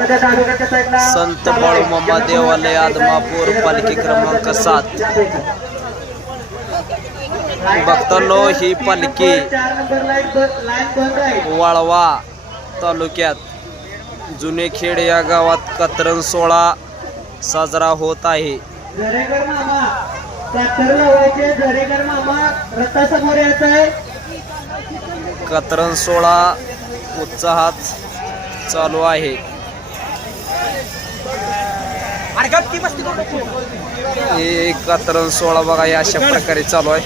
संत बाळूमामा देवालय आदमापूर पालखी क्रमांक सात. भक्तांनो ही पालखी वाळवा तालुक्यात. जुनेखेड या गावात कतरण सोहळा साजरा होत आहे झरेकर आहे. कतरण सोहळा उत्साहात चालू आहे. हे कतरण सोहळा बघा या अशा प्रकारे चालू आहे.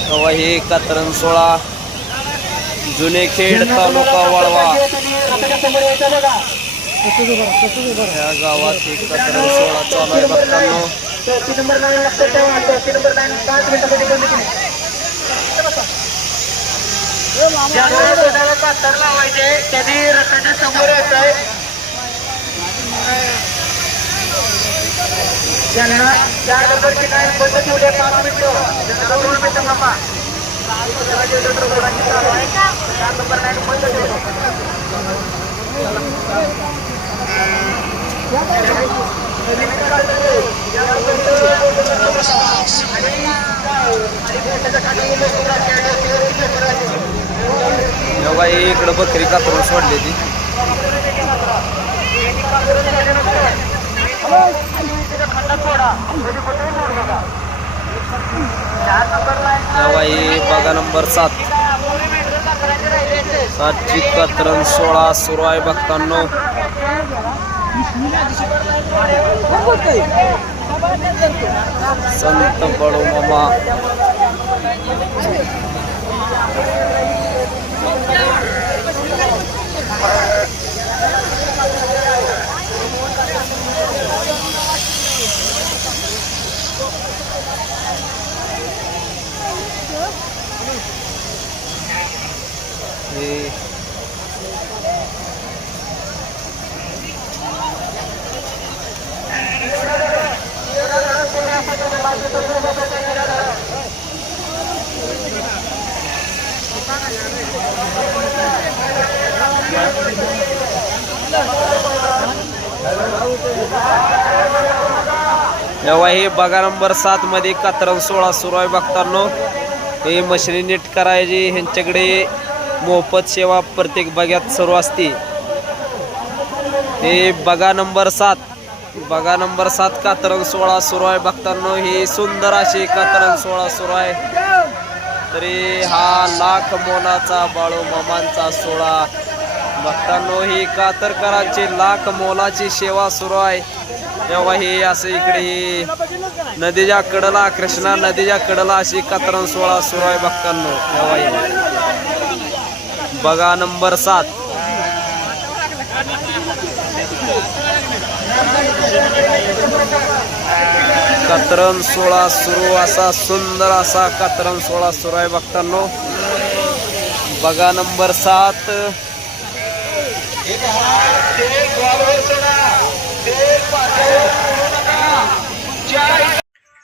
तेव्हा हे कतरण सोहळा. जुनेखेड तालुका वाळवा. समोर यायचं बघा. या गावात हे कतरण सोहळा चालू आहे भक्तांनो ज्यावेळेला कोणाला कातर लावायचे त्यांनी रथाच्या समोर यायचं आहे ज्यांना चार नंबरची लाईन बंद ठेवली पाच मिनिटं. दोन मिनिटं थांबा चार नंबर लाईन बंद ठेवली तेव्हा इकडं बकरी कातरून सोडली ती. बघा नंबर सात. सातची कतरण सोळा सुरू आहे भक्तांनो संत बळू मामा. हे. तेव्हा हे बघा नंबर सात मध्ये कात्रन सोळा सुरू आहे बघतानो. हे मशीन नीट करायची ह्यांच्याकडे मोफत सेवा प्रत्येक बग्यात सुरू असते. हे बघा नंबर सात. बघा नंबर सात कातरंग सोळा सुरू आहे बघतानो. ही सुंदर अशी कातरंग सोळा सुरू आहे. तरी हा लाख मोलाचा बाळू मामांचा सोळा भक्तांनो ही कातरकरांची लाख मोलाची सेवा सुरू आहे. तेव्हा हे असं इकडे नदीच्या कडला कृष्णा नदीच्या कडला अशी कातरण सोळा सुरू आहे भक्तांनो तेव्हा बघा नंबर सात. कातरण सोळा सुरू असा सुंदर असा कातरण सोळा सुरू आहे बघतानो बघा नंबर सात.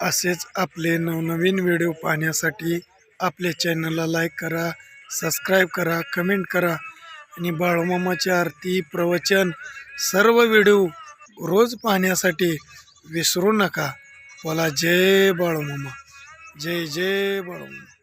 असेच आपले नवनवीन व्हिडिओ पाहण्यासाठी आपल्या चॅनलला लाईक करा. सबस्क्राईब करा कमेंट करा आणि बाळूमामाची आरती प्रवचन सर्व व्हिडिओ रोज पाहण्यासाठी विसरू नका. बोला जय बाळूमामा. जय जय बाळूमामा.